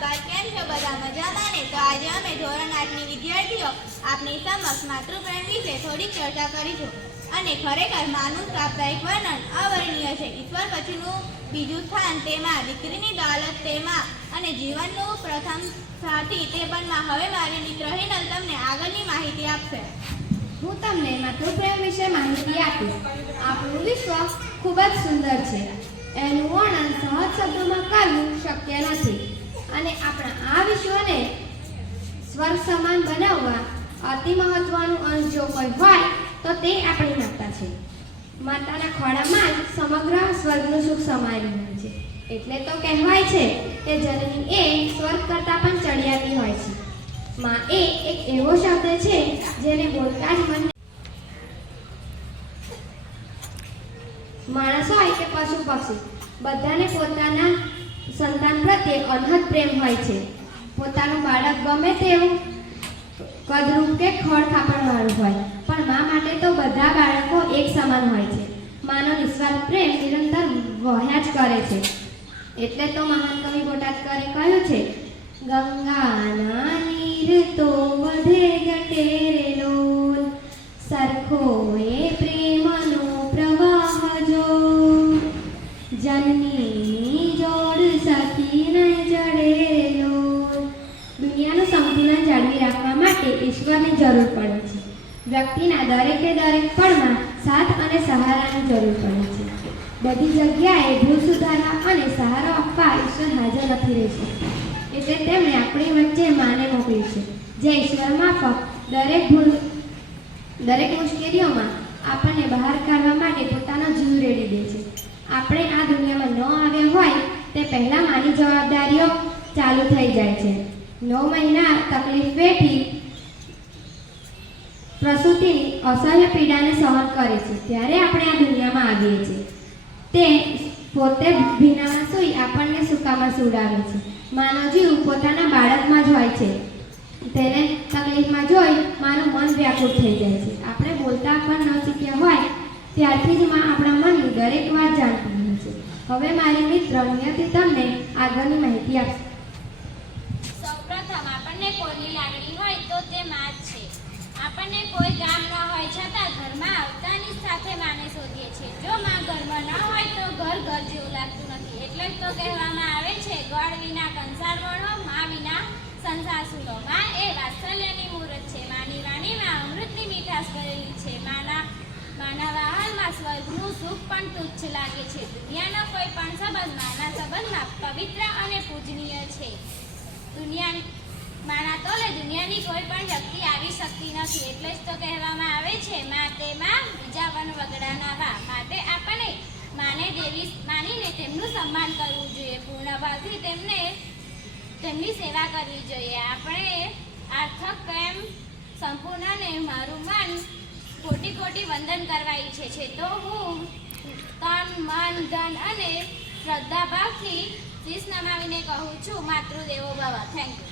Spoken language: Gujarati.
નમસ્કાર, કેમ છો બધા? મજામાં ને? તો આજે અમે ધોરણ 8ની વિદ્યાર્થીઓ આપની સમક્ષ માતૃપ્રેમ વિશે થોડીક ચર્ચા કરીશું. અને ખરેખર માનું સાપ્તાહિક વર્ણન અવર્ણનીય છે. ઈશ્વર પછીનું બીજું સ્થાન તેમાં, દીકરીની દોલત તેમાં અને જીવનનું પ્રથમ સાથી તે પણમાં. હવે મારી મિત્ર હિનલ તમને આગળની માહિતી આપશે. હું તમને માતૃપ્રેમ વિશે માહિતી આપીશ. આપણું વિશ્વ ખૂબ જ સુંદર છે. એનું વર્ણન સહજ શબ્દોમાં કરવું શક્ય નથી. અને આપણા આ વિશ્વને સ્વર્ગ સમાન બનાવવા અતિ મહત્વનું અંશ જો કોઈ હોય તો તે આપણી માતા છે. માતાના ખોળામાં જ સમગ્ર સ્વર્ગનું સુખ સમાયેલું હોય છે. એટલે તો કહેવાય છે કે જનની એ સ્વર્ગ કરતાં પણ ચડિયાતી હોય છે. માં એ એક એવો શબ્દ છે જેને બોલતા જ મન, માણસ હોય કે પશુ પક્ષી, બધાને પોતાના સંતાન પ્રત્યે અનહદ પ્રેમ હોય છે. પોતાનું બાળક ગમે તેવું કદરૂપ કે ખડ ખાપણવાળું હોય, પણ મા માટે તો બધા બાળકો એક સમાન હોય છે. માનો નિસ્વાર્થ પ્રેમ નિરંતર વહ્યા જ કરે છે. એટલે તો મહાન કવિ બોટાદકરે કહ્યું છે, ગંગાના નીર તો વધે ઘટે રે લોલ, સરખો એ પ્રેમનો પ્રવાહ જો, જનની જોડ સખી ન જડે લોલ. દુનિયાનું સંતુલન જાળવી રાખવા માટે ઈશ્વરની જરૂર પડે છે. વ્યક્તિના દરેકે દરેક પળમાં સાથ અને સહારાની જરૂર પડે છે. બધી જગ્યાએ ભૂલ સુધારવા અને સહારો આપવા ઈશ્વર હાજર નથી રહેશે. એટલે તેમણે આપણી વચ્ચે માને મોકલી છે, જે ઈશ્વર માફક દરેક મુશ્કેલીઓમાં આપણને બહાર કાઢવા માટે પોતાનો જીવ રેડી દે છે. આપણે આ દુનિયામાં ન આવ્યા હોય તે પહેલાં માની જવાબદારીઓ ચાલુ થઈ જાય છે. 9 મહિના તકલીફ વેઠી પ્રસૂતિની અસહ્ય પીડાને સહન કરે છે, ત્યારે આપણે આ દુનિયામાં આવીએ છીએ. તે પોતે ભીનામાં સૂઈ આપણને સૂકામાં સુડાવે છે. માનો જીવ પોતાના બાળકમાં જ હોય છે. તેને તકલીફમાં જોઈ મારું મન વ્યાકુળ થઈ જાય છે. આપણે બોલતા પણ ન શીખ્યા હોય ત્યારથી જ માં આપણા મનની દરેક વાત જાણતી હોય છે. હવે મારી મિત્ર નિયતિ તમને આગળની માહિતી આપશે. સૌપ્રથમ આપણને કોઈની લાગણી હોય તો તે માં જ છે. આપણને કોઈ કામ ન હોય છતાં ઘરમાં આવતાની સાથે માને શોધીએ છીએ. જો માં ઘરમાં ન હોય તો ઘર જેવું લાગતું નથી. એટલે જ તો કહેવામાં આવે છે, ગોળ વિના કંસાર વણો, માં વિના સંસાર સૂલો. માં એ વાત્સલ્યની મૂર્ત છે. માની વાણીમાં અમૃતની મીઠાશ કરેલી છે. માના વાહનમાં સ્વર્ગનું સુખ પણ તુચ્છ લાગે છે. દુનિયાનો કોઈ પણ સંબંધ માના સંબંધમાં પવિત્ર અને પૂજનીય છે. માના તોલે દુનિયાની કોઈ પણ શક્તિ આવી શકતી નથી. એટલે જ તો કહેવામાં આવે છે, માં તે માં બીજા વન વગડાના વા. માટે આપણે માને દેવી માનીને તેમનું સન્માન કરવું જોઈએ. પૂર્ણ ભાવથી તેમની સેવા કરવી જોઈએ. આપણે આર્થક પ્રેમ સંપૂર્ણને મારું મન કોટી કોટી વંદન કરવા ઈચ્છે છે. તો હું તન, મન, ધન અને શ્રદ્ધાભાવથી શીશ નમાવીને કહું છું, માતૃદેવો ભવ. Thank you.